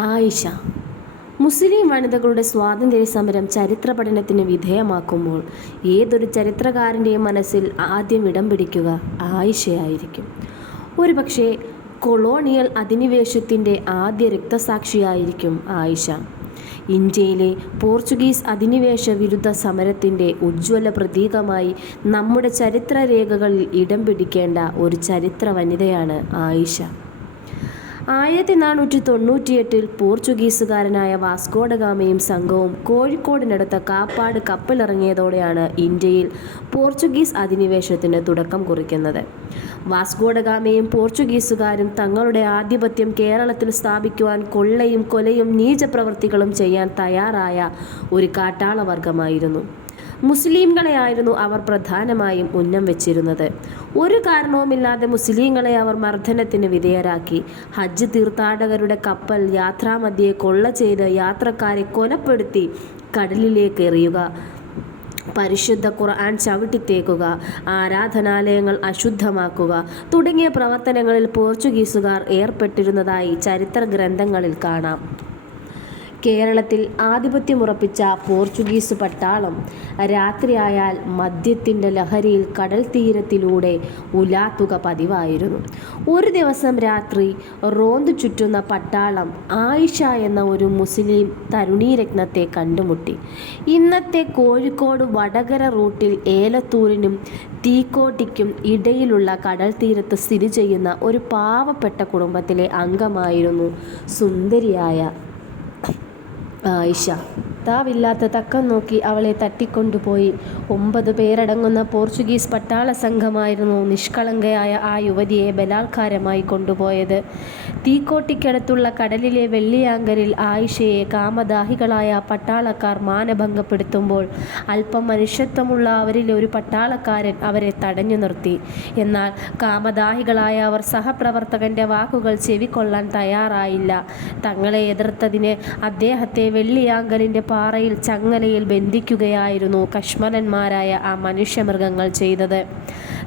ആയിഷ മുസ്ലിം വനിതകളുടെ സ്വാതന്ത്ര്യ സമരം ചരിത്ര പഠനത്തിന് വിധേയമാക്കുമ്പോൾ ഏതൊരു ചരിത്രകാരൻ്റെയും മനസ്സിൽ ആദ്യം ഇടം പിടിക്കുക ആയിഷയായിരിക്കും. ഒരുപക്ഷെ കൊളോണിയൽ അധിനിവേശത്തിൻ്റെ ആദ്യ രക്തസാക്ഷിയായിരിക്കും ആയിഷ. ഇന്ത്യയിലെ പോർച്ചുഗീസ് അധിനിവേശ വിരുദ്ധ സമരത്തിൻ്റെ ഉജ്ജ്വല പ്രതീകമായി നമ്മുടെ ചരിത്രരേഖകളിൽ ഇടം പിടിക്കേണ്ട ഒരു ചരിത്ര വനിതയാണ് ആയിഷ. 1498 പോർച്ചുഗീസുകാരനായ വാസ്കോഡഗാമയും സംഘവും കോഴിക്കോടിനടുത്ത കാപ്പാട് കപ്പലിറങ്ങിയതോടെയാണ് ഇന്ത്യയിൽ പോർച്ചുഗീസ് അധിനിവേശത്തിന് തുടക്കം കുറിക്കുന്നത്. വാസ്കോഡഗാമയും പോർച്ചുഗീസുകാരും തങ്ങളുടെ ആധിപത്യം കേരളത്തിൽ സ്ഥാപിക്കുവാൻ കൊള്ളയും കൊലയും നീചപ്രവൃത്തികളും ചെയ്യാൻ തയ്യാറായ ഒരു കാട്ടാളവർഗമായിരുന്നു. മുസ്ലിംകളെയായിരുന്നു അവർ പ്രധാനമായും ഉന്നം വെച്ചിരുന്നത്. ഒരു കാരണവുമില്ലാതെ മുസ്ലിങ്ങളെ അവർ മർദ്ദനത്തിന് വിധേയരാക്കി. ഹജ്ജ് തീർത്ഥാടകരുടെ കപ്പൽ യാത്രാമധ്യേ കൊള്ള ചെയ്ത് യാത്രക്കാരെ കൊലപ്പെടുത്തി കടലിലേക്ക് എറിയുക, പരിശുദ്ധ ഖുർആൻ ചവിട്ടിത്തേക്കുക, ആരാധനാലയങ്ങൾ അശുദ്ധമാക്കുക തുടങ്ങിയ പ്രവർത്തനങ്ങളിൽ പോർച്ചുഗീസുകാർ ഏർപ്പെട്ടിരുന്നതായി ചരിത്ര ഗ്രന്ഥങ്ങളിൽ കാണാം. കേരളത്തിൽ ആധിപത്യമുറപ്പിച്ച പോർച്ചുഗീസ് പട്ടാളം രാത്രിയായാൽ മദ്യത്തിൻ്റെ ലഹരിയിൽ കടൽ തീരത്തിലൂടെ ഉലാത്തുക പതിവായിരുന്നു. ഒരു ദിവസം രാത്രി റോന്തു ചുറ്റുന്ന പട്ടാളം ആയിഷ എന്ന ഒരു മുസ്ലിം തരുണീരത്നത്തെ കണ്ടുമുട്ടി. ഇന്നത്തെ കോഴിക്കോട് വടകര റൂട്ടിൽ ഏലത്തൂരിനും തീക്കോട്ടിക്കും ഇടയിലുള്ള കടൽ തീരത്ത് സ്ഥിതി ചെയ്യുന്ന ഒരു പാവപ്പെട്ട കുടുംബത്തിലെ അംഗമായിരുന്നു സുന്ദരിയായ ആയിഷ. താവില്ലാത്ത തക്കം നോക്കി അവളെ തട്ടിക്കൊണ്ടുപോയി. 9 പേരടങ്ങുന്ന പോർച്ചുഗീസ് പട്ടാള സംഘമായിരുന്നു നിഷ്കളങ്കയായ ആ യുവതിയെ ബലാത്കാരമായി കൊണ്ടുപോയത്. തീക്കോട്ടിക്കടുത്തുള്ള കടലിലെ വെള്ളിയാങ്കലിൽ ആയിഷയെ കാമദാഹികളായ പട്ടാളക്കാർ മാനഭംഗപ്പെടുത്തുമ്പോൾ അല്പം മനുഷ്യത്വമുള്ള അവരിലെ ഒരു പട്ടാളക്കാരൻ അവരെ തടഞ്ഞു നിർത്തി. എന്നാൽ കാമദാഹികളായ അവർ സഹപ്രവർത്തകന്റെ വാക്കുകൾ ചെവിക്കൊള്ളാൻ തയ്യാറായില്ല. തങ്ങളെ എതിർത്തതിന് അദ്ദേഹത്തെ വെള്ളിയാങ്കലിൻ്റെ പാറയിൽ ചങ്ങലയിൽ ബന്ധിക്കുകയായിരുന്നു കശ്മലന്മാരായ ആ മനുഷ്യമൃഗങ്ങൾ ചെയ്തത്.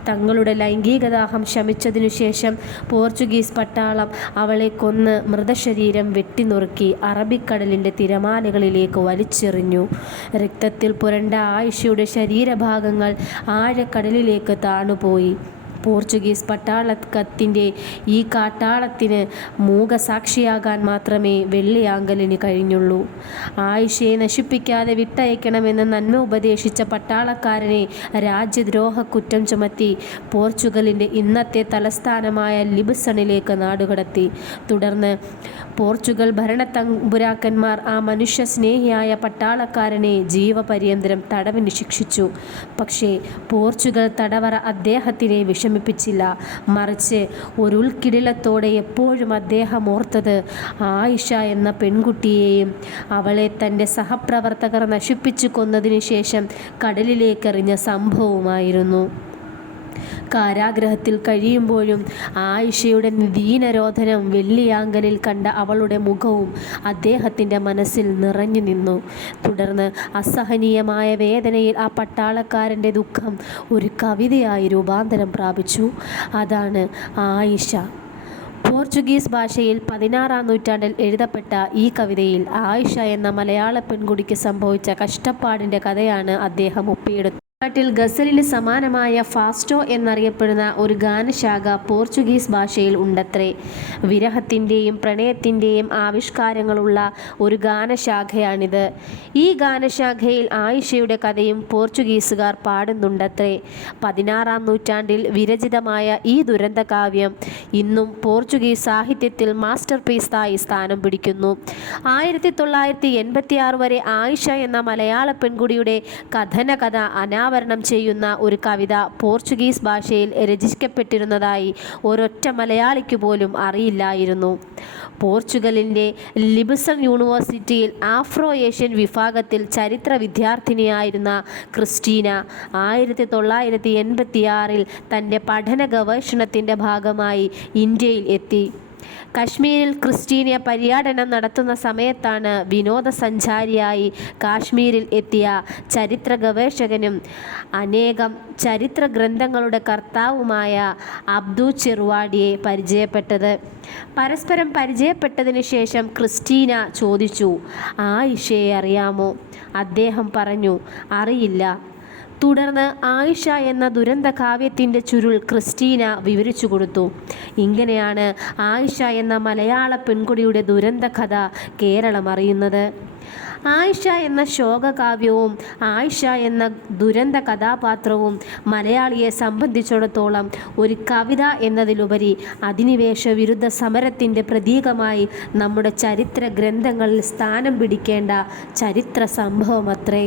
തങ്ങളുടെ ലൈംഗികദാഹം ശമിച്ചതിനു ശേഷം പോർച്ചുഗീസ് പട്ടാളം അവളെ കൊന്ന് മൃതശരീരം വെട്ടിനുറുക്കി അറബിക്കടലിൻ്റെ തിരമാലകളിലേക്ക് വലിച്ചെറിഞ്ഞു. രക്തത്തിൽ പുരണ്ട ആയിഷയുടെ ശരീരഭാഗങ്ങൾ ആഴക്കടലിലേക്ക് താണുപോയി. പോർച്ചുഗീസ് പട്ടാളത്തിൻ്റെ ഈ കാട്ടാളത്തിന് മൂകസാക്ഷിയാകാൻ മാത്രമേ വെള്ളിയാങ്കലിന് കഴിഞ്ഞുള്ളൂ. ആയിഷയെ നശിപ്പിക്കാതെ വിട്ടയക്കണമെന്ന് നന്മ ഉപദേശിച്ച പട്ടാളക്കാരനെ രാജ്യദ്രോഹക്കുറ്റം ചുമത്തി പോർച്ചുഗലിൻ്റെ ഇന്നത്തെ തലസ്ഥാനമായ ലിസ്ബണിലേക്ക് നാടുകടത്തി. തുടർന്ന് പോർച്ചുഗൽ ഭരണത്തമ്പുരാക്കന്മാർ ആ മനുഷ്യസ്നേഹിയായ പട്ടാളക്കാരനെ ജീവപര്യന്തം തടവിന് ശിക്ഷിച്ചു. പക്ഷേ പോർച്ചുഗൽ തടവറ അദ്ദേഹത്തിനെ വിഷമിപ്പിച്ചില്ല. മറിച്ച് ഒരു ഉൾക്കിടിലത്തോടെ എപ്പോഴും അദ്ദേഹം ഓർത്തത് ആയിഷ എന്ന പെൺകുട്ടിയെയും അവളെ തൻ്റെ സഹപ്രവർത്തകർ നശിപ്പിച്ചു കൊന്നതിനു ശേഷം കടലിലേക്കെറിഞ്ഞ സംഭവവുമായിരുന്നു. കാരാഗ്രഹത്തിൽ കഴിയുമ്പോഴും ആയിഷയുടെ ദീനരോധനം വെള്ളിയാങ്കലിൽ കണ്ട അവളുടെ മുഖവും അദ്ദേഹത്തിൻ്റെ മനസ്സിൽ നിറഞ്ഞു നിന്നു. തുടർന്ന് അസഹനീയമായ വേദനയിൽ ആ പട്ടാളക്കാരൻ്റെ ദുഃഖം ഒരു കവിതയായി രൂപാന്തരം പ്രാപിച്ചു. അതാണ് ആയിഷ. പോർച്ചുഗീസ് ഭാഷയിൽ 16-ാം നൂറ്റാണ്ടിൽ എഴുതപ്പെട്ട ഈ കവിതയിൽ ആയിഷ എന്ന മലയാള പെൺകുട്ടിക്ക് സംഭവിച്ച കഷ്ടപ്പാടിൻ്റെ കഥയാണ് അദ്ദേഹം ഒപ്പിയെടുത്തത്. നാട്ടിൽ ഗസലിന് സമാനമായ ഫാസ്റ്റോ എന്നറിയപ്പെടുന്ന ഒരു ഗാനശാഖ പോർച്ചുഗീസ് ഭാഷയിൽ ഉണ്ടത്രേ. വിരഹത്തിൻ്റെയും പ്രണയത്തിൻ്റെയും ആവിഷ്കാരങ്ങളുള്ള ഒരു ഗാനശാഖയാണിത്. ഈ ഗാനശാഖയിൽ ആയിഷയുടെ കഥയും പോർച്ചുഗീസുകാർ പാടുന്നുണ്ടത്രേ. 16-ാം നൂറ്റാണ്ടിൽ വിരചിതമായ ഈ ദുരന്തകാവ്യം ഇന്നും പോർച്ചുഗീസ് സാഹിത്യത്തിൽ മാസ്റ്റർ പീസായി സ്ഥാനം പിടിക്കുന്നു. 1986 വരെ ആയിഷ എന്ന മലയാള പെൺകുടിയുടെ കഥനകഥ അനാവരണം ചെയ്യുന്ന ഒരു കവിത പോർച്ചുഗീസ് ഭാഷയിൽ രചിക്കപ്പെട്ടിരുന്നതായി ഒരൊറ്റ മലയാളിക്ക് പോലും അറിയില്ലായിരുന്നു. പോർച്ചുഗലിൻ്റെ ലിസ്ബൺ യൂണിവേഴ്സിറ്റിയിൽ ആഫ്രോ ഏഷ്യൻ വിഭാഗത്തിൽ ചരിത്ര വിദ്യാർത്ഥിനിയായിരുന്ന ക്രിസ്റ്റീന 1986 തൻ്റെ പഠന ഗവേഷണത്തിൻ്റെ ഭാഗമായി ഇന്ത്യയിൽ എത്തി. കശ്മീരിൽ ക്രിസ്റ്റീന പര്യടനം നടത്തുന്ന സമയത്താണ് വിനോദസഞ്ചാരിയായി കാശ്മീരിൽ എത്തിയ ചരിത്ര ഗവേഷകനും അനേകം ചരിത്ര ഗ്രന്ഥങ്ങളുടെ കർത്താവുമായ അബ്ദു ചിർവാഡിയെ പരിചയപ്പെട്ടത്. പരസ്പരം പരിചയപ്പെട്ടതിന് ശേഷം ക്രിസ്റ്റീന ചോദിച്ചു, ആയിഷയെ അറിയാമോ? അദ്ദേഹം പറഞ്ഞു, അറിയില്ല. തുടർന്ന് ആയിഷ എന്ന ദുരന്ത കാവ്യത്തിൻ്റെ ചുരുൾ ക്രിസ്റ്റീന വിവരിച്ചു കൊടുത്തു. ഇങ്ങനെയാണ് ആയിഷ എന്ന മലയാള പെൺകുടിയുടെ ദുരന്ത കഥ കേരളം അറിയുന്നത്. ആയിഷ എന്ന ശോകകാവ്യവും ആയിഷ എന്ന ദുരന്ത കഥാപാത്രവും മലയാളിയെ സംബന്ധിച്ചിടത്തോളം ഒരു കവിത എന്നതിലുപരി അധിനിവേശ വിരുദ്ധ സമരത്തിൻ്റെ പ്രതീകമായി നമ്മുടെ ചരിത്ര ഗ്രന്ഥങ്ങളിൽ സ്ഥാനം പിടിക്കേണ്ട ചരിത്ര സംഭവമത്രേ.